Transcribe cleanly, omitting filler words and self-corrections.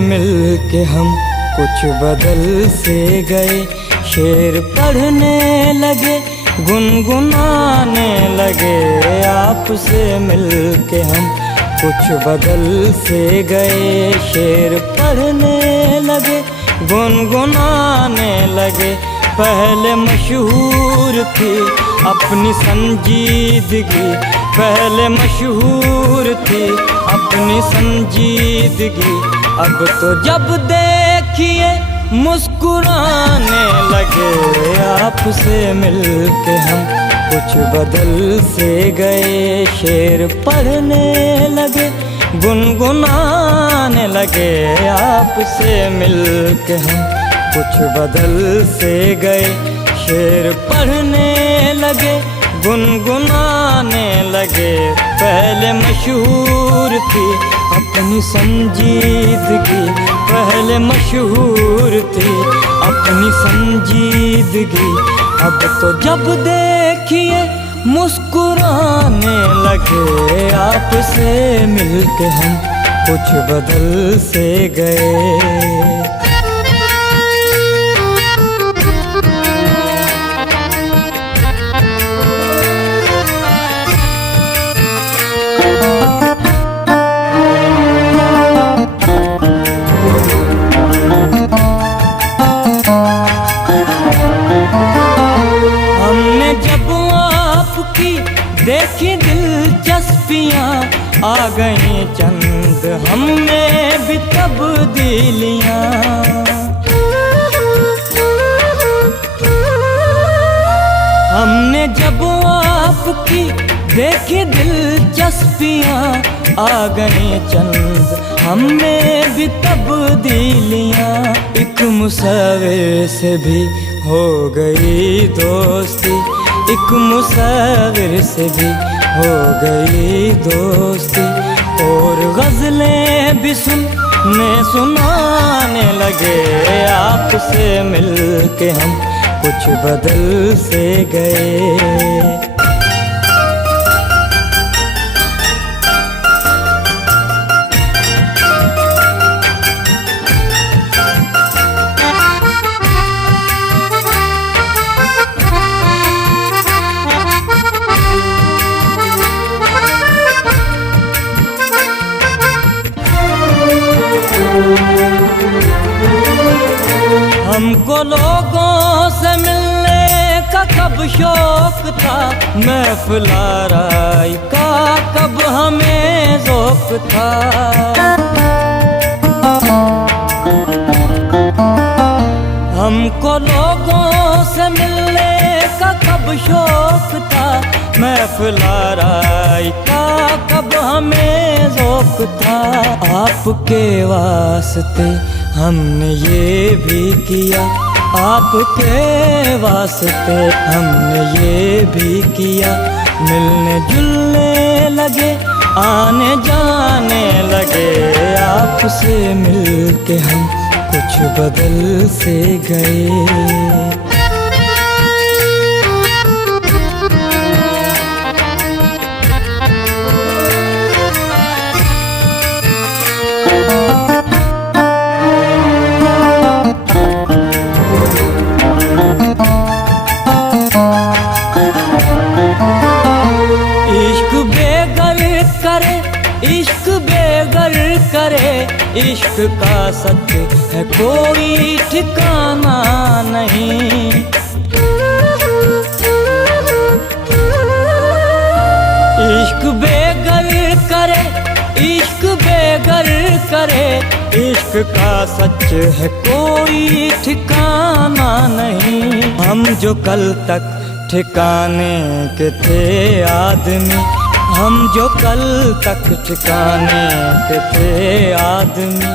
मिल के हम कुछ बदल से गए। शेर पढ़ने लगे, गुनगुनाने लगे। आपसे मिल के हम कुछ बदल से गए। शेर पढ़ने लगे, गुनगुनाने लगे। पहले मशहूर थी अपनी संजीदगी, पहले मशहूर थी अपनी संजीदगी। अब तो जब देखिए मुस्कुराने लगे। आपसे मिल के हम कुछ बदल से गए। शेर पढ़ने लगे, गुनगुनाने लगे। आपसे मिल के हम कुछ बदल से गए। शेर पढ़ने लगे, गुनगुनाने लगे। पहले मशहूर थी अपनी संजीदगी, पहले मशहूर थी अपनी संजीदगी। अब तो जब देखिए मुस्कुराने लगे। आपसे मिल के हम कुछ बदल से गए। हमने जब आपकी देखी दिलचस्पियाँ, आ गई चंद हमने भी तब्दीलियाँ। हमने जब आपकी देखी दिलचस्पियाँ, आ गई चंद हमने भी तब्दीलियाँ। एक मुसव्विर से भी हो गई दोस्ती, एक मुसव्विर से भी हो गई दोस्ती। और गज़लें भी सुनाने लगे। आपसे मिल के हम कुछ बदल से गए। हमको लोगों से मिलने का कब शौक था, महफ़िल आराई का कब हमें ज़ौक़ था। हमको लोगों से मिलने का कब शौक था, महफ़िल आराई का कब हमें ज़ौक़ था। आपके वास्ते हमने ये भी किया, आपके वास्ते हमने ये भी किया। मिलने जुलने लगे, आने जाने लगे। आपसे मिल के हम कुछ बदल से गए। इश्क बेगर करे, इश्क का सच है कोई ठिकाना नहीं। इश्क बेगर करे, इश्क बेगर करे। इश्क का सच है कोई ठिकाना नहीं। हम जो कल तक ठिकाने के थे आदमी, हम जो कल तक ठिकाने के थे आदमी,